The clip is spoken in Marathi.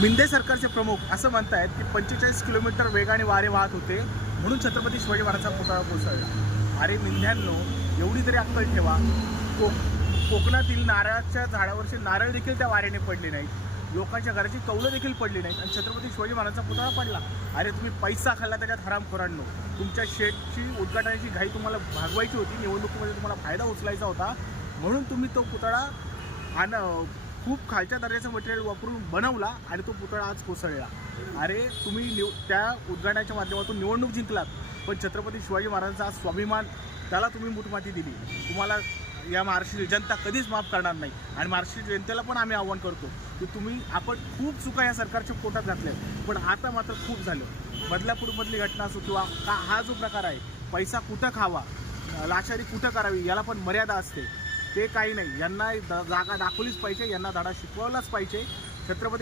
मिंदे सरकारचे प्रमुख असं म्हणतायत की 45 किलोमीटर वेगाने वारे वाहत होते म्हणून छत्रपती शिवाजी महाराजांचा पुतळा कोसळला। अरे मिंध्यांनो, एवढी तरी अक्कल ठेवा। कोकणातील नारळाच्या झाडावरचे नारळ देखील त्या वाऱ्याने पडले नाहीत, लोकांच्या घराची कौलं देखील पडली नाहीत आणि छत्रपती शिवाजी महाराजांचा पुतळा पडला। अरे तुम्ही पैसा खाल्ला त्याच्यात हरामखोरांनो। तुमच्या शेतची उद्घाटनाची घाई तुम्हाला भागवायची होती, निवडणुकीमध्ये तुम्हाला फायदा उचलायचा होता म्हणून तुम्ही तो पुतळा खूप खालच्या दर्जाचं मटेरियल वापरून बनवला आणि तो पुतळा आज कोसळला। अरे तुम्ही त्या उद्घाटनाच्या माध्यमातून निवडणूक जिंकलात, पण छत्रपती शिवाजी महाराजांचा स्वाभिमान त्याला तुम्ही मुठमाती दिली। तुम्हाला या महाराष्ट्राची जनता कधीच माफ करणार नाही आणि महाराष्ट्राच्या जनतेला पण आम्ही आव्हान करतो की आपण खूप चुका या सरकारच्या पोटात घातल्या, पण आता मात्र खूप झालं। बदलापूरमधली घटना असो किंवा हा जो प्रकार आहे, पैसा कुठं खावा, लाचारी कुठं करावी, याला पण मर्यादा असते। ते काही नाही, यांना जागा दाखवलीच पाहिजे, यांना धडा शिकवलाच पाहिजे। छत्रपती